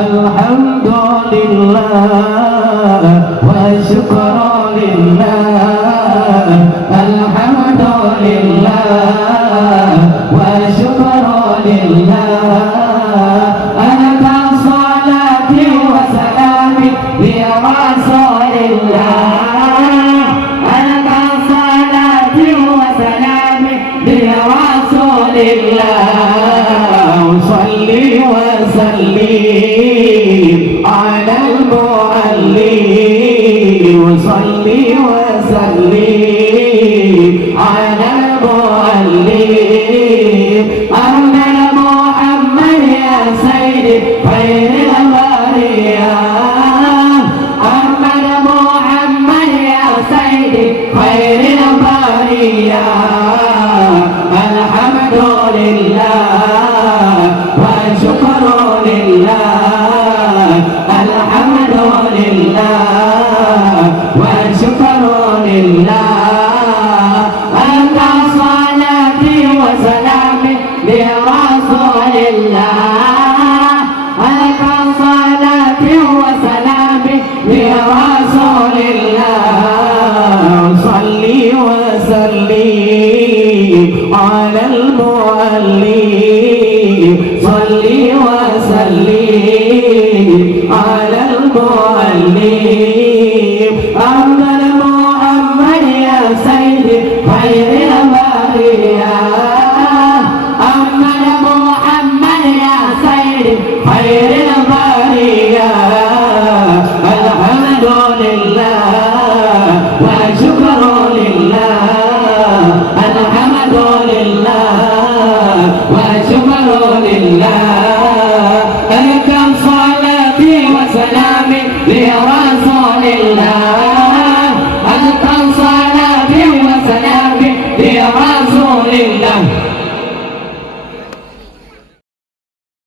الحمد لله والشكر لله الحمد لله والشكر لله ألك صلاتي وسلامي يا رسول الله ألك صلاتي وسلامي يا رسول الله صلي وسلم على المعلم وصلي وسلم على المعلم أحمد محمد يا سيدي خير البرية أحمد محمد يا سيدي خير البرية الحمد لله والشكر لله الحمد لله والشكر لله أنت صلاتي وسلامي لرسول الله أنت صلاتي وسلامي لرسول الله صلي وسلم على المعلم صلي وسلم على المعلم أفضل محمد يا سيدي خير البرية أفضل محمد يا سيدي خير البرية الحمد لله والشكر لله الحمد لله والشكر لله ألك صلاتي وسلامي لرسول الله